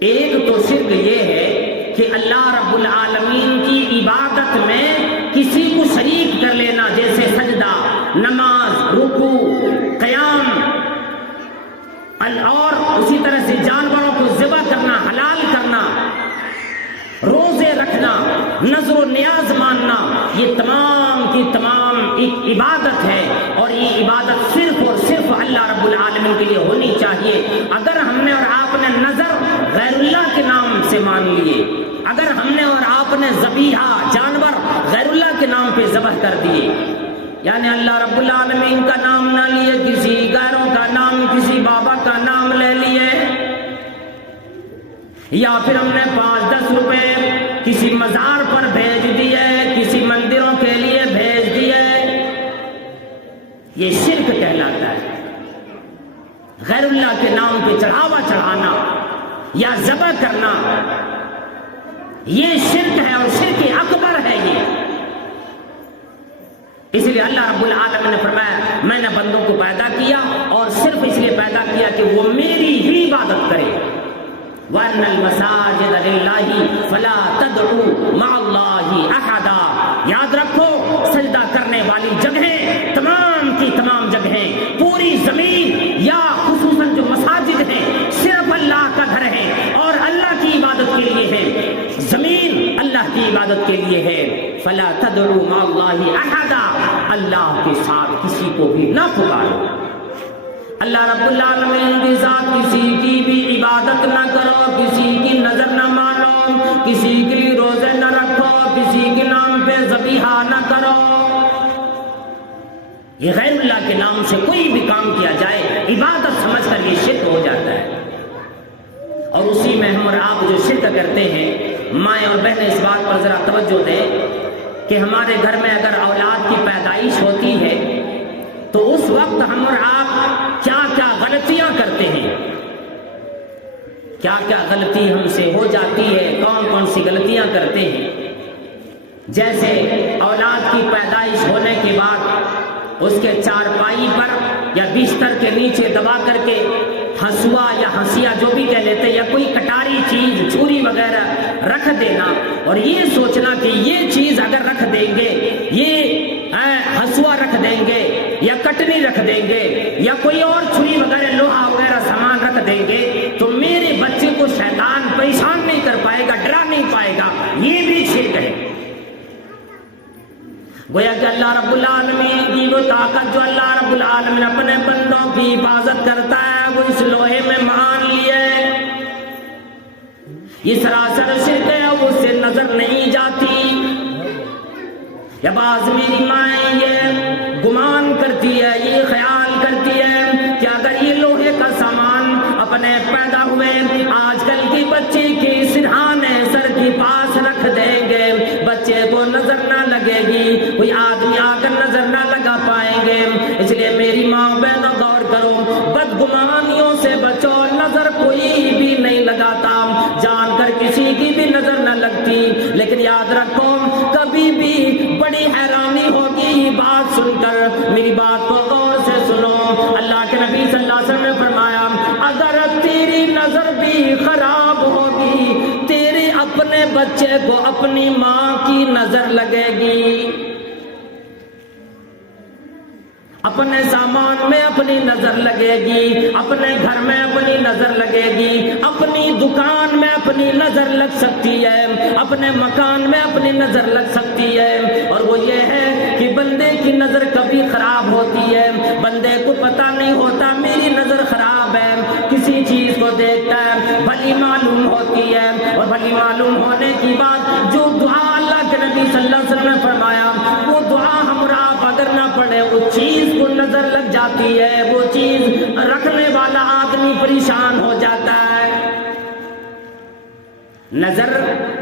ایک تو شرک یہ ہے کہ اللہ رب العالمین کی عبادت میں کسی کو شریک کر لینا، جیسے سجدہ، نماز، رکوع، قیام، اور اسی طرح سے جانوروں کو ذبح کرنا، حلال کرنا، روزے رکھنا، نذر و نیاز ماننا، یہ تمام کی تمام ایک عبادت ہے، اور یہ عبادت صرف اور صرف اللہ رب العالمین کے لیے ہونی چاہیے۔ اگر ہم نے اور آپ نے نذر غیر اللہ کے نام سے مان لیے، اگر ہم نے اور آپ نے ذبیحہ، جانور غیر اللہ کے نام پہ ذبح کر دیے، یعنی اللہ رب العالمین کا نام نہ لیے، کسی غیروں کا نام، کسی بابا کا نام لے لیے، یا پھر ہم نے 5-10 روپے کسی مزار پر بھیج دیے، کسی مندروں کے لیے بھیج دیے، یہ شرک کہلاتا ہے۔ غیر اللہ کے نام پہ چڑھاوا چڑھانا یا ذبح کرنا یہ شرک ہے، اور شرک اکبر ہے یہ۔ اس لیے اللہ رب العالمین نے فرمایا میں نے بندوں کو پیدا کیا اور صرف اس لیے پیدا کیا کہ وہ میری ہی عبادت کرے۔ وَأَنَّ الْمَسَاجِدَ لِلَّهِ فَلَا تَدْعُوا مَعَ اللَّهِ أَحَدًا، یاد رکھو سجدہ کرنے والی جگہیں، تمام کی تمام جگہیں، پوری زمین یا خصوصاً جو مساجد ہیں صرف اللہ کا گھر ہے اور اللہ کی عبادت کے لیے ہے، زمین اللہ کی عبادت کے لیے ہے۔ فَلَا تَدْعُوا مَعَ اللَّهِ أَحَدًا، اللہ کے ساتھ کسی کو بھی نہ پکارو۔ اللہ رب العالمین کے ساتھ کسی کی بھی عبادت نہ کرو، کسی کی نظر نہ مانو، کسی کے لیے روزے نہ رکھو، کسی کے نام پہ ذبیحہ نہ کرو۔ یہ غیر اللہ کے نام سے کوئی بھی کام کیا جائے عبادت سمجھ کر یہ شرک ہو جاتا ہے۔ اور اسی میں ہم اور آپ جو شرک کرتے ہیں، مائیں اور بہنیں اس بات پر ذرا توجہ دیں کہ ہمارے گھر میں اگر اولاد کی پیدائش ہوتی ہے تو اس وقت ہم اور آپ کیا کیا غلطیاں کرتے ہیں، کیا کیا غلطی ہم سے ہو جاتی ہے، کون کون سی غلطیاں کرتے ہیں۔ جیسے اولاد کی پیدائش ہونے کے بعد اس کے چارپائی پر یا بستر کے نیچے دبا کر کے ہنسوا یا ہنسیا جو بھی کہہ لیتے، یا کوئی کٹاری چیز، چھری وغیرہ رکھ دینا، اور یہ سوچنا کہ یہ چیز اگر رکھ دیں گے، یہ ہنسوا رکھ دیں گے یا کٹنی رکھ دیں گے یا کوئی اور چھری وغیرہ لوہا وغیرہ سامان رکھ دیں گے تو میرے بچے کو شیطان پریشان نہیں کر پائے گا، ڈرا نہیں پائے گا، یہ بھی شرک ہے۔ گویا کہ اللہ رب العالمین کی وہ طاقت جو اللہ رب العالمین اپنے بندوں کی حفاظت کرتا ہے وہ اس لوہے میں مان لیے، یہ سراسر شرک ہے، وہ سے نظر نہیں جاتی۔ یا بعض میری مائیں یہ گمان کرتی ہے، یہ خیال کرتی ہے کہ اگر یہ لوہے کا سامان اپنے پیدا ہوئے آج کل کی بچے کے سرہانے سر کے پاس رکھ دیں گے، بچے کو نظر نہ لگے گی، کوئی آدمی آ کر نظر نہ لگا پائیں گے۔ اس لیے میری ماں بہنوں غور کرو، بدگمانیوں سے بچو، نظر کوئی بھی نہیں لگاتا، جان کر کسی کی بھی نظر نہ لگتی، لیکن یاد رکھو کبھی بھی بڑی حیرانی ہوگی بات سن کر، میری بات کو غور سے سنو۔ اللہ کے نبی صلی اللہ علیہ وسلم نے فرمایا اگر تیری نظر بھی خراب ہوگی، تیرے اپنے بچے کو اپنی ماں کی نظر لگے گی، اپنے سامان میں اپنی نظر لگے گی، اپنے گھر میں اپنی نظر لگے گی، اپنی دکان میں اپنی نظر لگ سکتی ہے، اپنے مکان میں اپنی نظر لگ سکتی ہے۔ اور وہ یہ ہے کہ بندے کی نظر کبھی خراب ہوتی ہے، بندے کو پتہ نہیں ہوتا میری نظر خراب ہے، کسی چیز کو دیکھتا ہے بھلی معلوم ہوتی ہے، اور بھلی معلوم ہونے کی بات جو دعا اللہ کے نبی صلی اللہ علیہ وسلم نے فرمایا وہ دعا ہم اور آپ اگر نہ پڑھے اس چیز کو نظر لگ جاتی ہے، وہ چیز رکھنے والا آدمی پریشان ہو جاتا ہے۔ نظر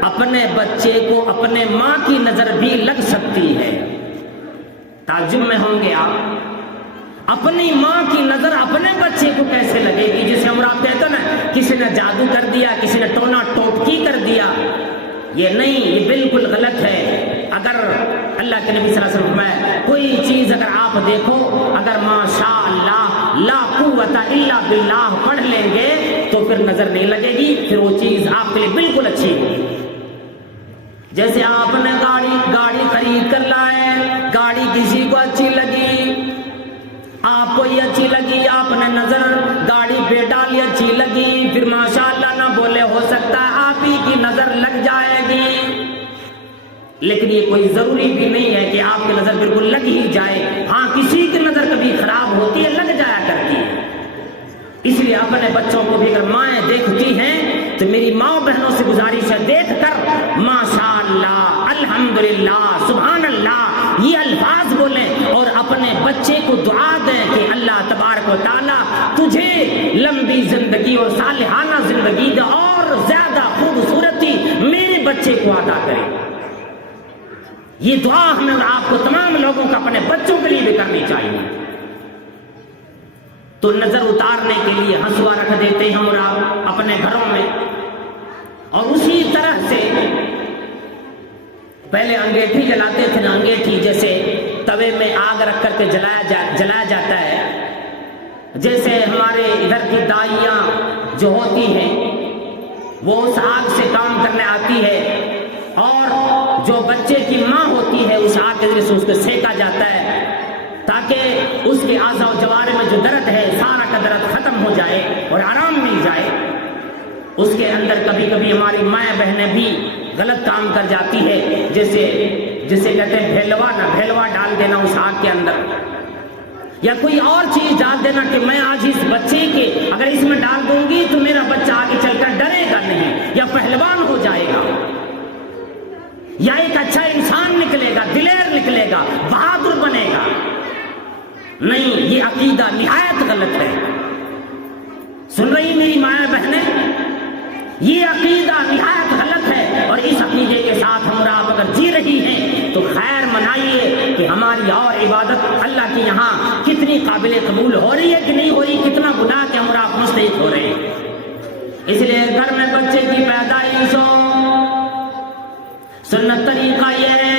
اپنے بچے کو اپنے ماں کی نظر بھی لگ سکتی ہے۔ تعجب میں ہوں گے آپ، اپنی ماں کی نظر اپنے بچے کو کیسے لگے گی؟ جسے ہم آپ کہتے ہیں نا کسی نے جادو کر دیا، کسی نے ٹونا ٹوٹکی کر دیا، یہ نہیں، یہ بالکل غلط ہے۔ اگر اللہ کے نبی صلی اللہ علیہ وسلم میں کوئی چیز اگر آپ دیکھو، اگر ماشاء اللہ لا قوت الا باللہ پڑھ لیں گے تو پھر نظر نہیں لگے گی، پھر وہ چیز آپ کے لیے بالکل اچھی ہوگی۔ جیسے آپ نے گاڑی خرید کر لائے، گاڑی کسی کو اچھی لگی، آپ کو یہ اچھی لگی، آپ نے نظر گاڑی پہ ڈالی، اچھی لگی، پھر ماشاءاللہ نہ بولے، ہو سکتا ہے آپ ہی کی نظر لگ جائے گی، لیکن یہ کوئی ضروری بھی نہیں ہے کہ آپ کی نظر بالکل لگ ہی جائے۔ ہاں کسی کی نظر کبھی خراب ہوتی ہے، لگ جایا کرتی ہے۔ اس لیے اپنے بچوں کو بھی اگر مائیں دیکھتی ہیں تو میری ماں بہنوں سے گزارش ہے، دیکھ کر ماشاءاللہ، الحمدللہ، سبحان اللہ یہ الفاظ بولیں اور اپنے بچے کو دعا دیں کہ اللہ تبارک و تعالیٰ تجھے لمبی زندگی اور صالحانہ زندگی دے اور زیادہ خوبصورتی میرے بچے کو عطا کرے۔ یہ دعا ہمیں اور آپ کو تمام لوگوں کو اپنے بچوں کے لیے بھی کرنی چاہیے۔ تو نظر اتارنے کے لیے ہنسوا رکھ دیتے ہیں ہم اور آپ اپنے گھروں میں، اور اسی طرح سے پہلے انگیٹھی جلاتے تھے نا، انگیٹھی جیسے توے میں آگ رکھ کر کے جلایا جاتا ہے، جیسے ہمارے ادھر کی دائیاں جو ہوتی ہیں وہ اس آگ سے کام کرنے آتی ہے، اور جو بچے کی ماں ہوتی ہے اس آگ کے ذریعے سے اس کو سینکا جاتا ہے تاکہ اس کے اعضاء و جوارح میں جو درد ہے سارا کا درد ختم ہو جائے اور آرام مل جائے۔ اس کے اندر کبھی کبھی ہماری مائیں بہنیں بھی غلط کام کر جاتی ہے، جیسے کہتے ہیں بھیلوا ڈال دینا اس آگ کے اندر، یا کوئی اور چیز ڈال دینا کہ میں آج اس بچے کے اگر اس میں ڈال دوں گی تو میرا بچہ آگے چل کر ڈرے گا نہیں، یا پہلوان ہو جائے گا، یا ایک اچھا انسان نکلے گا، دلیر نکلے گا، بہادر بنے گا۔ نہیں، یہ عقیدہ نہایت غلط ہے۔ سن رہی میری مائیں بہنیں، یہ عقیدہ نہایت غلط ہے، اور اس عقیدے کے ساتھ ہم اور آپ اگر جی رہی ہیں تو خیر منائیے کہ ہماری اور عبادت اللہ کے یہاں کتنی قابل قبول ہو رہی ہے کہ نہیں ہو رہی، کتنا گناہ کے ہم اور آپ مستحق ہو رہے ہیں۔ اس لیے گھر میں بچے کی پیدائش ہو، سنت طریقہ یہ ہے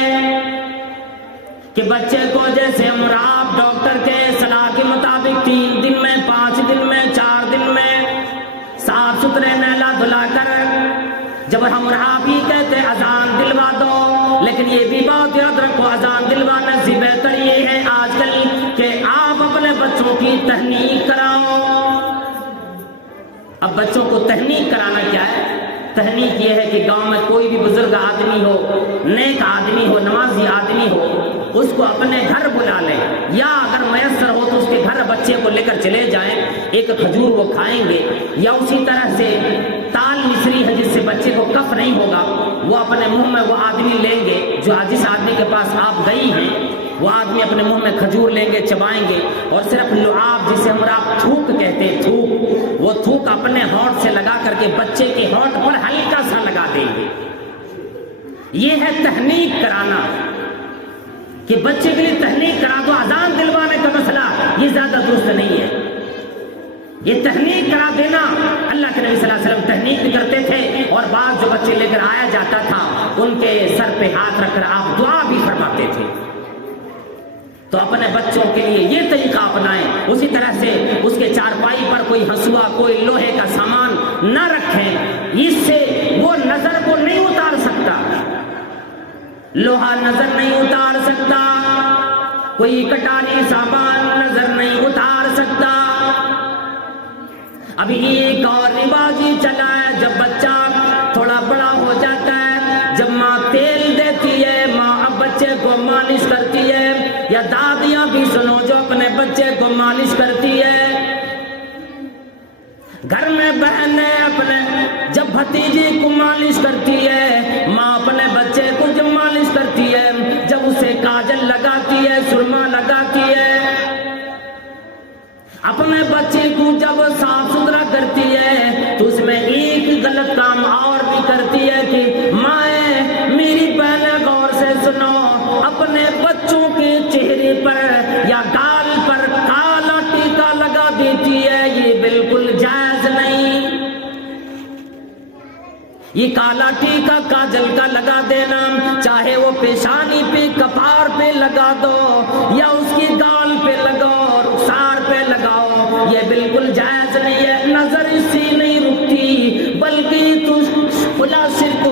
کہ بچے کو جیسے ہم اور آپ ڈاکٹر کے صلاح کے مطابق 3 دن میں، 5 دن میں، 4 دن میں صاف ستھرے نہلا دھلا کر، جب ہم اور آپ ہی کہتے ہیں اذان دلوا دو، لیکن یہ بھی بات یاد رکھو اذان دلوانے سے بہتر یہ ہے آج کل کہ آپ اپنے بچوں کی تہنیک کراؤ۔ اب بچوں کو تہنیک کرانا کیا ہے؟ تہنیک یہ ہے کہ گاؤں میں کوئی بھی بزرگ آدمی ہو، نیک آدمی ہو، نمازی آدمی ہو، اس کو اپنے گھر بلا لیں، یا اگر میسر ہو تو اس کے گھر بچے کو لے کر چلے جائیں، ایک کھجور وہ کھائیں گے، یا اسی طرح سے تال مصری ہے جس سے بچے کو کف نہیں ہوگا، وہ اپنے منہ میں وہ آدمی لیں گے، جس آدمی کے پاس آپ گئی ہیں وہ آدمی اپنے منہ میں کھجور لیں گے، چبائیں گے، اور صرف لعاب جسے ہم آپ تھوک کہتے ہیں، تھوک، وہ تھوک اپنے ہونٹ سے لگا کر کے بچے کے ہونٹ پر ہلکا سا لگا دیں گے۔ یہ ہے تہنیک کرانا، کہ بچے کے لیے تہنیک کرا دو۔ اذان دلوانے کا مسئلہ یہ زیادہ درست نہیں ہے، یہ تہنیک کرا دینا۔ اللہ کے نبی صلی اللہ علیہ وسلم تہنیک بھی کرتے تھے، اور بعض جو بچے لے کر آیا جاتا تھا ان کے سر پہ ہاتھ رکھ کر آپ دعا بھی فرماتے تھے۔ تو اپنے بچوں کے لیے یہ طریقہ اپنائیں، اسی طرح سے اس کے چارپائی پر کوئی ہنسوا، کوئی لوہے کا سامان نہ رکھیں، اس سے وہ نظر کو نہیں اتار سکتا، لوہا نظر نہیں اتار سکتا، کوئی کٹاری سامان نظر نہیں اتار سکتا۔ ابھی ایک اور رواج چلا ہے، جب بچہ تھوڑا بڑا ہو جاتا ہے، جب ماں تیل دیتی ہے، ماں اب بچے کو مالش کرتی ہے، یا دادیاں بھی سنو جو اپنے بچے کو مالش کرتی ہے، گھر میں بہنیں اپنے جب بھتیجی کو مالش کرتی ہے، ماں اپنے بچے کو جب مالش کرتی ہے، جب اسے کاجل لگاتی ہے، سرما لگاتی ہے، اپنے بچے کو جب صاف ستھرا کرتی ہے، تو اس میں ایک غلط کام اور بھی کرتی ہے کہ مائیں میری بہنیں غور سے سنو، اپنے بچوں کے چہرے پر یا گال پر کالا ٹیکا لگا دیتی ہے۔ یہ بالکل جائز نہیں، یہ کالا ٹیکا کاجل کا لگا دینا، چاہے وہ پیشانی پہ، کپار پہ لگا دو، یا اس کی گال پہ لگاؤ، رخسار پہ لگاؤ، یہ بالکل جائز نہیں ہے۔ نظر اس سے نہیں رکتی بلا شرک